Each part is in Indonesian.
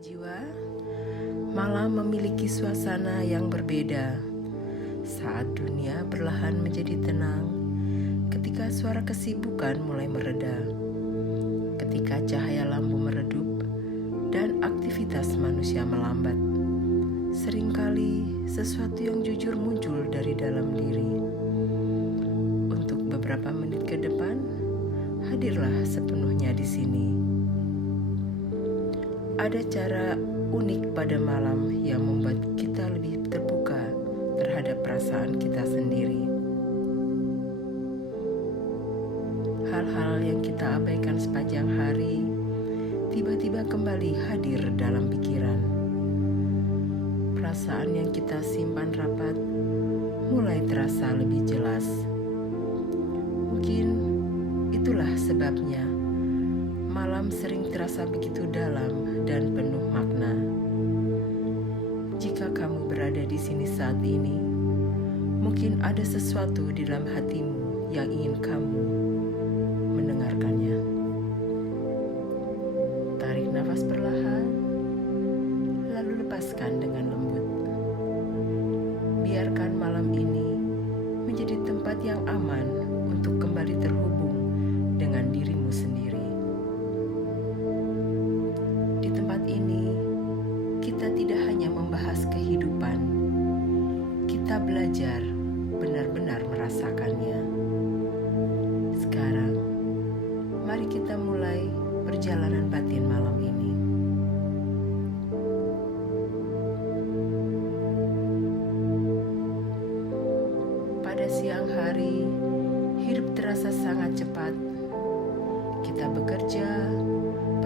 jiwa, malam memiliki suasana yang berbeda. Saat dunia perlahan menjadi tenang, ketika suara kesibukan mulai mereda, ketika cahaya lampu meredup dan aktivitas manusia melambat, seringkali sesuatu yang jujur muncul dari dalam diri. Untuk beberapa menit ke depan, hadirlah sepenuhnya di sini. Ada cara unik pada malam yang membuat kita lebih terbuka terhadap perasaan kita sendiri. Hal-hal yang kita abaikan sepanjang hari tiba-tiba kembali hadir dalam pikiran. Perasaan yang kita simpan rapat mulai terasa lebih jelas. Mungkin itulah sebabnya malam sering terasa begitu dalam dan penuh makna. Jika kamu berada di sini saat ini, mungkin ada sesuatu di dalam hatimu yang ingin kamu mendengarkannya. Tarik nafas perlahan, lalu lepaskan dengan lembut. Biarkan malam ini menjadi tempat yang aman untuk kembali terhubung dengan dirimu sendiri. Di tempat ini, kita tidak hanya membahas kehidupan, kita belajar benar-benar merasakannya. Sekarang, mari kita mulai perjalanan batin malam ini. Pada siang hari, hidup terasa sangat cepat. Kita bekerja,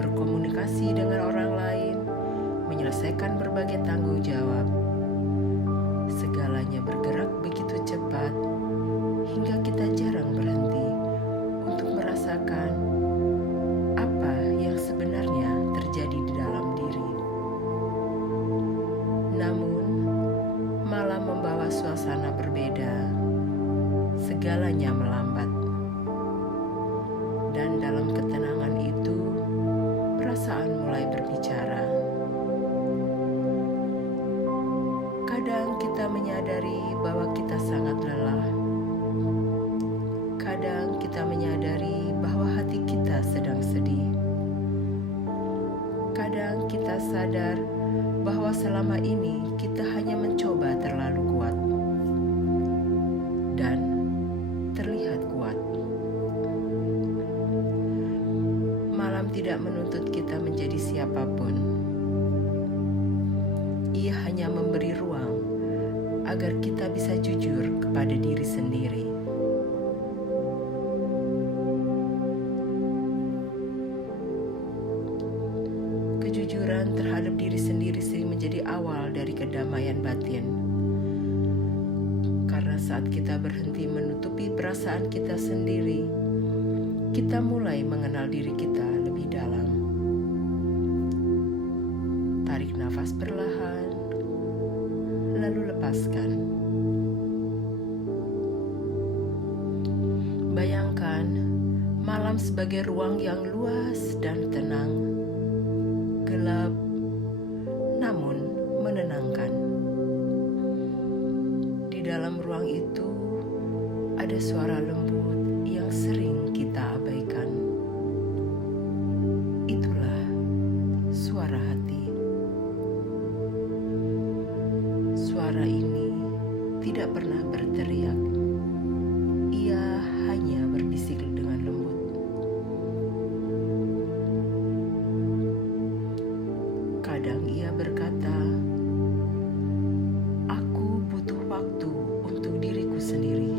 berkomunikasi dengan orang lain, menyelesaikan berbagai tanggung jawab. Segalanya bergerak begitu cepat hingga kita jarang berhenti untuk merasakan apa yang sebenarnya terjadi di dalam diri. Namun, malam membawa suasana berbeda. Segalanya melambat. Dan dalam ketenangan itu, perasaan mulai berbicara. Kadang kita menyadari bahwa kita sangat lelah. Kadang kita menyadari bahwa hati kita sedang sedih. Kadang kita sadar bahwa selama ini kita hanya mencoba terlalu kuat. Dan terlihat kuat. Malam tidak menuntut kita menjadi siapapun. Ia hanya memberi ruang agar kita bisa jujur kepada diri sendiri. Kejujuran terhadap diri sendiri sering menjadi awal dari kedamaian batin. Karena saat kita berhenti menutupi perasaan kita sendiri, kita mulai mengenal diri kita lebih dalam. Tarik nafas perlahan, lalu lepaskan. Bayangkan malam sebagai ruang yang luas dan tenang, gelap namun menenangkan. Di dalam ruang itu ada suara lembut yang sering kita abaikan. Itulah suara hati. Suara ini tidak pernah berteriak. Ia hanya berbisik dengan lembut. Kadang ia berkata, "Aku butuh waktu untuk diriku sendiri."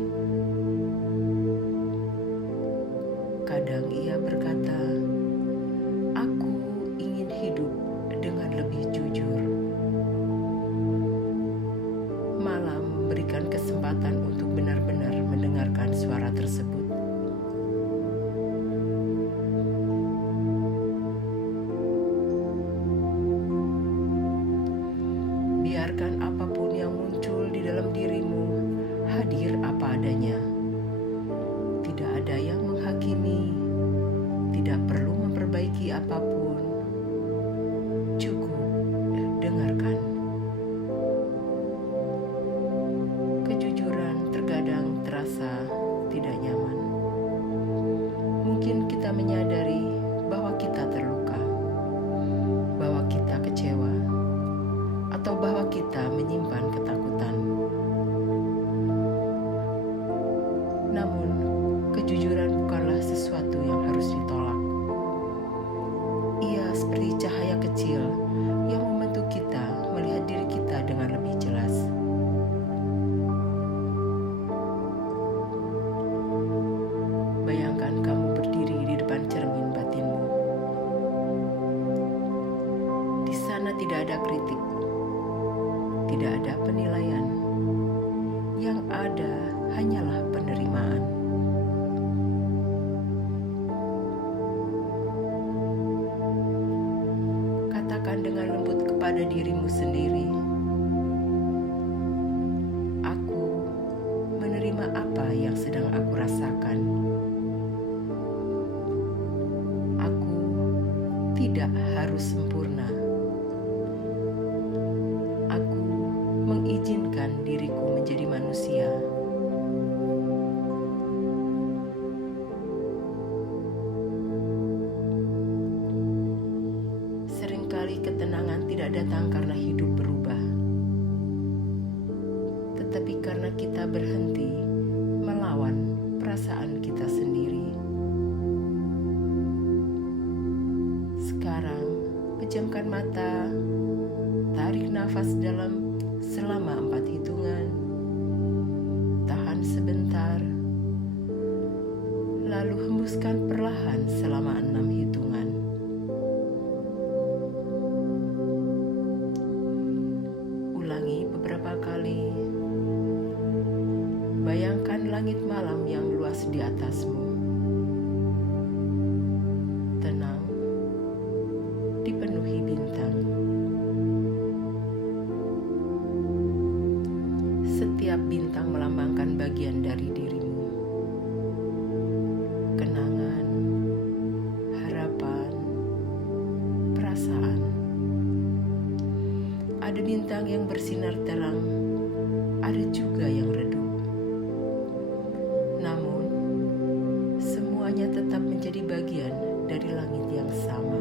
Kadang ia berkata, "Aku ingin hidup dengan lebih jujur." Malam memberikan kesempatan untuk benar-benar mendengarkan suara tersebut. Biarkan apapun yang muncul di dalam dirimu hadir apa adanya. Tidak ada yang menghakimi, tidak perlu memperbaiki apapun. Cukup sana tidak ada kritik, tidak ada penilaian. Yang ada hanyalah penerimaan. Katakan dengan lembut kepada dirimu sendiri, aku menerima apa yang sedang aku rasakan. Aku tidak harus sempurna. Aku mengizinkan diriku menjadi manusia. Seringkali ketenangan tidak datang karena hidup berubah, tetapi karena kita berhenti melawan perasaan kita sendiri. Sekarang, pejamkan mata, tarik nafas dalam selama 4 hitungan, tahan sebentar, lalu hembuskan perlahan selama 6 hitungan. Ulangi beberapa kali. Bayangkan langit malam yang luas di atasmu. Tenang, dipenuhi bintang. Setiap bintang melambangkan bagian dari dirimu. Kenangan, harapan, perasaan. Ada bintang yang bersinar terang, ada juga yang redup. Namun, semuanya tetap menjadi bagian dari langit yang sama.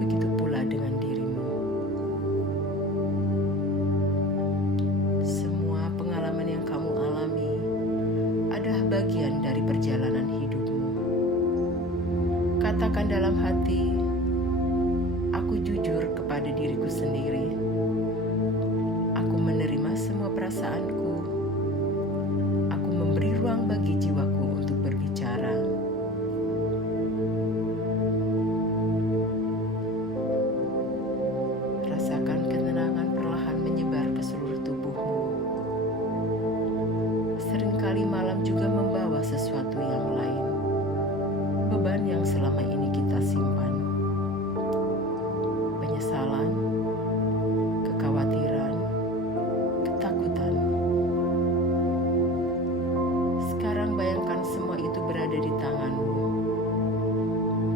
Begitu pula dengan dirimu. Semua pengalaman yang kamu alami adalah bagian dari perjalanan hidupmu. Katakan dalam hati, aku jujur kepada diriku sendiri. Aku menerima semua perasaanku. Aku memberi ruang bagi jiwaku untuk berbicara. Rasakan ketenangan perlahan menyebar ke seluruh tubuhmu. Seringkali malam juga membawa sesuatu yang lain, beban yang selama ini kita simpan. Penyesalan, kekhawatiran, ketakutan. Sekarang bayangkan semua itu berada di tanganmu.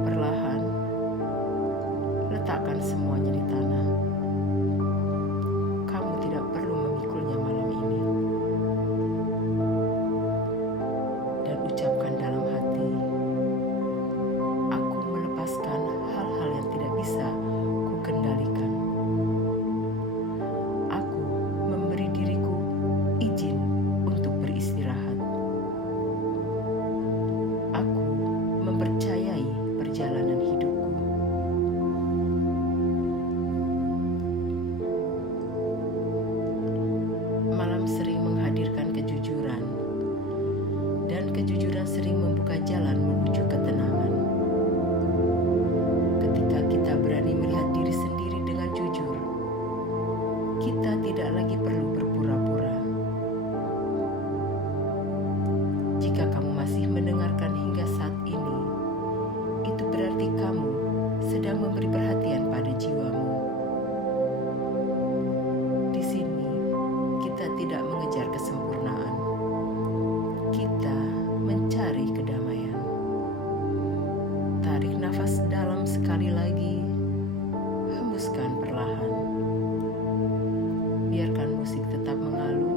Perlahan, letakkan semuanya di tanah. Kamu tidak perlu memikulnya malam ini. Dan ucapkan dalam hati, aku melepaskan hal-hal yang tidak bisa kendalikan. Aku memberi diriku izin untuk beristirahat. Aku mempercayai perjalanan hidupku. Malam sering menghadirkan kejujuran, dan kejujuran sering membuka jalan menuju ketenangan. Ketika kita berani melihat diri sendiri dengan jujur, kita tidak lagi perlu berpura-pura. Jika kamu masih mendengarkan hingga saat ini, itu berarti kamu sedang memberi perhatian pada jiwamu. Di sini, kita tidak mengejar kesempurnaan. Kita mencari kedamaian. Tarik nafas dalam sekali lagi, hembuskan perlahan. Biarkan musik tetap mengalun,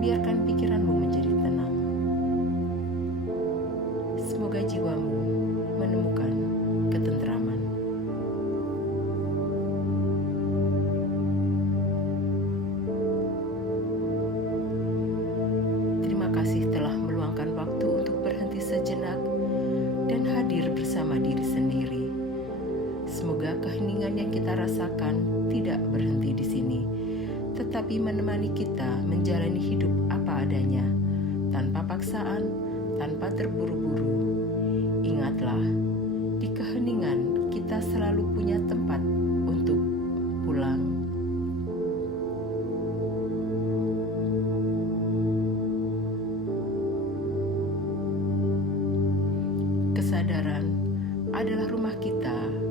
biarkan pikiranmu menjadi tenang. Semoga jiwamu menemukan ketentraman. Terima kasih telah meluangkan waktu untuk berhenti sejenak dan hadir bersama diri sendiri. Semoga keheningan yang kita rasakan tidak berhenti di sini, tetapi menemani kita menjalani hidup apa adanya, tanpa paksaan, tanpa terburu-buru. Ingatlah, di keheningan kita selalu punya tempat adalah rumah kita,